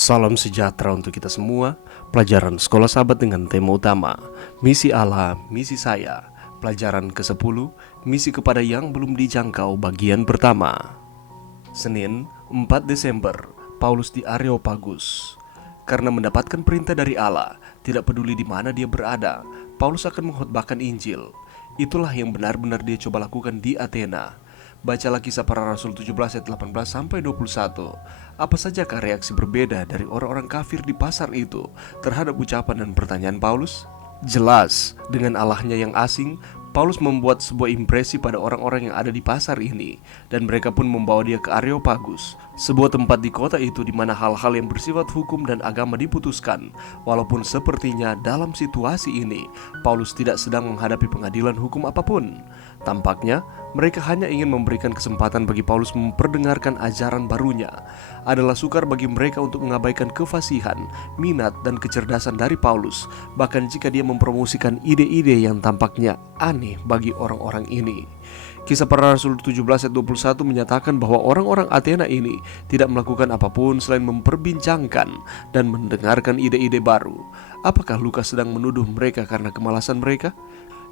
Salam sejahtera untuk kita semua. Pelajaran Sekolah Sahabat dengan tema utama Misi Allah, Misi Saya. Pelajaran ke-10, Misi kepada yang belum dijangkau, bagian pertama. Senin, 4 Desember, Paulus di Areopagus. Karena mendapatkan perintah dari Allah, tidak peduli di mana dia berada, Paulus akan mengkhotbahkan Injil. Itulah yang benar-benar dia coba lakukan di Athena. Bacalah Kisah Para Rasul 17 ayat 18 sampai 21. Apa sajakah reaksi berbeda dari orang-orang kafir di pasar itu terhadap ucapan dan pertanyaan Paulus? Jelas, dengan Allahnya yang asing, Paulus membuat sebuah impresi pada orang-orang yang ada di pasar ini, dan mereka pun membawa dia ke Areopagus, sebuah tempat di kota itu di mana hal-hal yang bersifat hukum dan agama diputuskan. Walaupun sepertinya dalam situasi ini Paulus tidak sedang menghadapi pengadilan hukum apapun. Tampaknya mereka hanya ingin memberikan kesempatan bagi Paulus memperdengarkan ajaran barunya. Adalah sukar bagi mereka untuk mengabaikan kefasihan, minat, dan kecerdasan dari Paulus, bahkan jika dia mempromosikan ide-ide yang tampaknya aneh bagi orang-orang ini. Kisah Para Rasul 17 ayat 21 menyatakan bahwa orang-orang Athena ini tidak melakukan apapun selain memperbincangkan dan mendengarkan ide-ide baru. Apakah Lukas sedang menuduh mereka karena kemalasan mereka?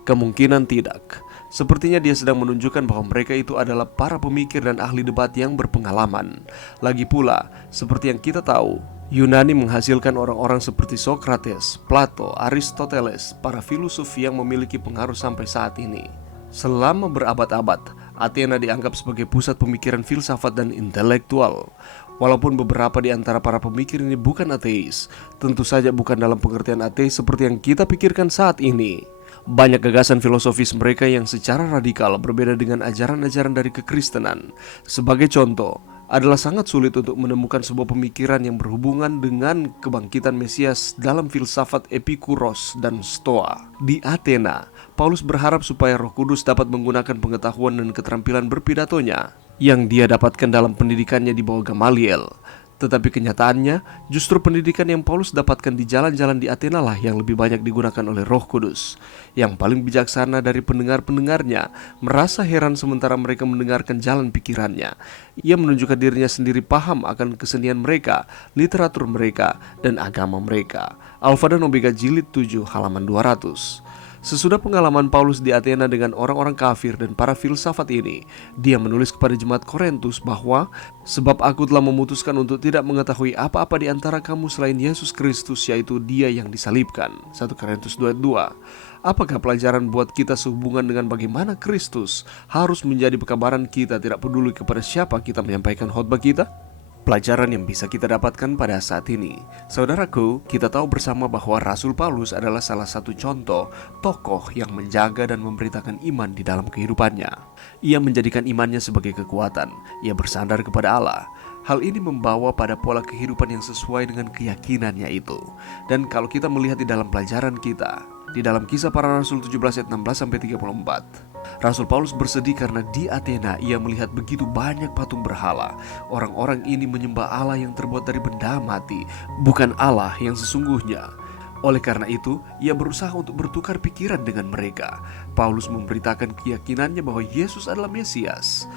Kemungkinan tidak. Sepertinya dia sedang menunjukkan bahwa mereka itu adalah para pemikir dan ahli debat yang berpengalaman. Lagi pula, seperti yang kita tahu, Yunani menghasilkan orang-orang seperti Socrates, Plato, Aristoteles, para filosof yang memiliki pengaruh sampai saat ini. Selama berabad-abad, Athena dianggap sebagai pusat pemikiran filsafat dan intelektual. Walaupun beberapa di antara para pemikir ini bukan ateis, tentu saja bukan dalam pengertian ateis seperti yang kita pikirkan saat ini. Banyak gagasan filosofis mereka yang secara radikal berbeda dengan ajaran-ajaran dari kekristenan. Sebagai contoh, adalah sangat sulit untuk menemukan sebuah pemikiran yang berhubungan dengan kebangkitan Mesias dalam filsafat Epikuros dan Stoa. Di Athena, Paulus berharap supaya Roh Kudus dapat menggunakan pengetahuan dan keterampilan berpidatonya yang dia dapatkan dalam pendidikannya di bawah Gamaliel. Tetapi kenyataannya, justru pendidikan yang Paulus dapatkan di jalan-jalan di Athena lah yang lebih banyak digunakan oleh Roh Kudus. Yang paling bijaksana dari pendengar-pendengarnya merasa heran sementara mereka mendengarkan jalan pikirannya. Ia menunjukkan dirinya sendiri paham akan kesenian mereka, literatur mereka, dan agama mereka. Alfa dan Omega Jilid 7 halaman 200. Sesudah pengalaman Paulus di Athena dengan orang-orang kafir dan para filsafat ini, dia menulis kepada jemaat Korintus bahwa sebab aku telah memutuskan untuk tidak mengetahui apa-apa di antara kamu selain Yesus Kristus, yaitu Dia yang disalibkan. 1 Korintus 2:2. Apakah pelajaran buat kita sehubungan dengan bagaimana Kristus harus menjadi pekabaran kita, tidak peduli kepada siapa kita menyampaikan khotbah kita? Pelajaran yang bisa kita dapatkan pada saat ini, saudaraku, kita tahu bersama bahwa Rasul Paulus adalah salah satu contoh tokoh yang menjaga dan memberitakan iman di dalam kehidupannya. Ia menjadikan imannya sebagai kekuatan. Ia bersandar kepada Allah. Hal ini membawa pada pola kehidupan yang sesuai dengan keyakinannya itu. Dan kalau kita melihat di dalam pelajaran kita, di dalam Kisah Para Rasul 17 ayat 16-34, Rasul Paulus bersedih karena di Athena ia melihat begitu banyak patung berhala. Orang-orang ini menyembah Allah yang terbuat dari benda mati, bukan Allah yang sesungguhnya. Oleh karena itu, ia berusaha untuk bertukar pikiran dengan mereka. Paulus memberitakan keyakinannya bahwa Yesus adalah Mesias.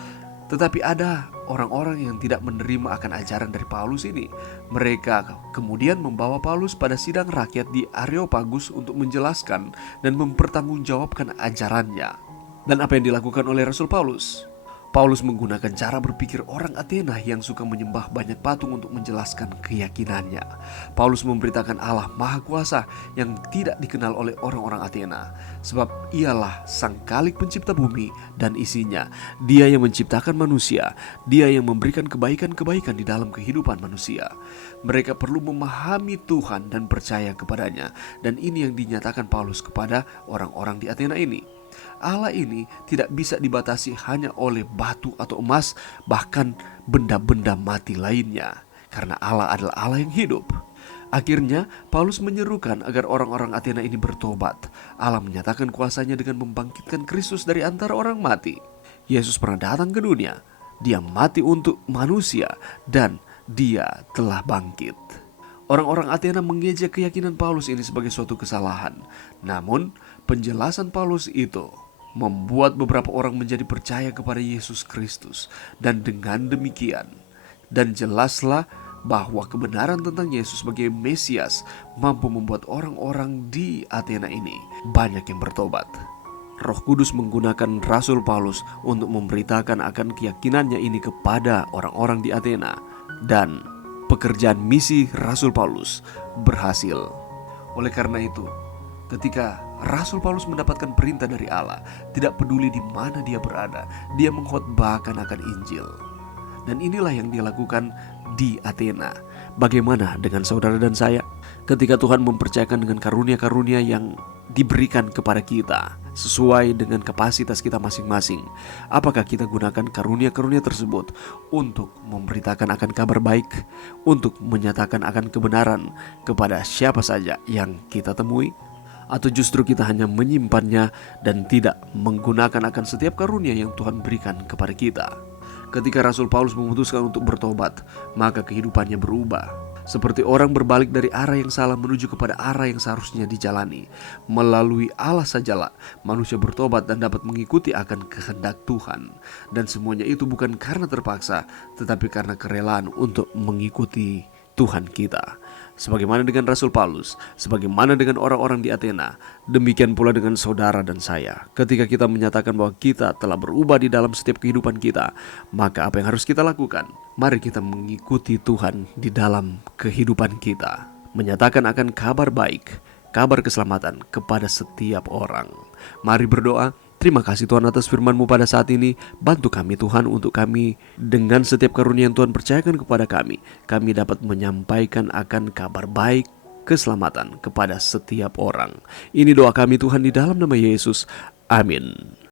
Tetapi ada orang-orang yang tidak menerima akan ajaran dari Paulus ini. Mereka kemudian membawa Paulus pada sidang rakyat di Areopagus untuk menjelaskan dan mempertanggungjawabkan ajarannya. Dan apa yang dilakukan oleh Rasul Paulus? Paulus menggunakan cara berpikir orang Athena yang suka menyembah banyak patung untuk menjelaskan keyakinannya. Paulus memberitakan Allah Maha Kuasa yang tidak dikenal oleh orang-orang Athena, sebab ialah Sang Khalik pencipta bumi dan isinya. Dia yang menciptakan manusia, Dia yang memberikan kebaikan-kebaikan di dalam kehidupan manusia. Mereka perlu memahami Tuhan dan percaya kepadanya, dan ini yang dinyatakan Paulus kepada orang-orang di Athena ini. Allah ini tidak bisa dibatasi hanya oleh batu atau emas, bahkan benda-benda mati lainnya, karena Allah adalah Allah yang hidup. Akhirnya Paulus menyerukan agar orang-orang Athena ini bertobat. Allah menyatakan kuasanya dengan membangkitkan Kristus dari antara orang mati. Yesus pernah datang ke dunia. Dia mati untuk manusia dan Dia telah bangkit. Orang-orang Athena mengejek keyakinan Paulus ini sebagai suatu kesalahan. Namun penjelasan Paulus itu membuat beberapa orang menjadi percaya kepada Yesus Kristus. Dan dengan demikian, dan jelaslah bahwa kebenaran tentang Yesus sebagai Mesias mampu membuat orang-orang di Athena ini banyak yang bertobat. Roh Kudus menggunakan Rasul Paulus untuk memberitakan akan keyakinannya ini kepada orang-orang di Athena, dan pekerjaan misi Rasul Paulus berhasil. Oleh karena itu, ketika Rasul Paulus mendapatkan perintah dari Allah, tidak peduli di mana dia berada, dia mengkhotbahkan akan Injil. Dan inilah yang dia lakukan di Athena. Bagaimana dengan saudara dan saya? Ketika Tuhan mempercayakan dengan karunia-karunia yang diberikan kepada kita sesuai dengan kapasitas kita masing-masing, apakah kita gunakan karunia-karunia tersebut untuk memberitakan akan kabar baik, untuk menyatakan akan kebenaran kepada siapa saja yang kita temui? Atau justru kita hanya menyimpannya dan tidak menggunakan akan setiap karunia yang Tuhan berikan kepada kita? Ketika Rasul Paulus memutuskan untuk bertobat, maka kehidupannya berubah. Seperti orang berbalik dari arah yang salah menuju kepada arah yang seharusnya dijalani. Melalui Allah sajalah manusia bertobat dan dapat mengikuti akan kehendak Tuhan. Dan semuanya itu bukan karena terpaksa, tetapi karena kerelaan untuk mengikuti Tuhan kita. Sebagaimana dengan Rasul Paulus, sebagaimana dengan orang-orang di Athena, demikian pula dengan saudara dan saya. Ketika kita menyatakan bahwa kita telah berubah di dalam setiap kehidupan kita, maka apa yang harus kita lakukan? Mari kita mengikuti Tuhan di dalam kehidupan kita, menyatakan akan kabar baik, kabar keselamatan kepada setiap orang. Mari berdoa. Terima kasih Tuhan atas firman-Mu pada saat ini. Bantu kami Tuhan untuk kami dengan setiap karunia yang Tuhan percayakan kepada kami dapat menyampaikan akan kabar baik, keselamatan kepada setiap orang. Ini doa kami Tuhan di dalam nama Yesus. Amin.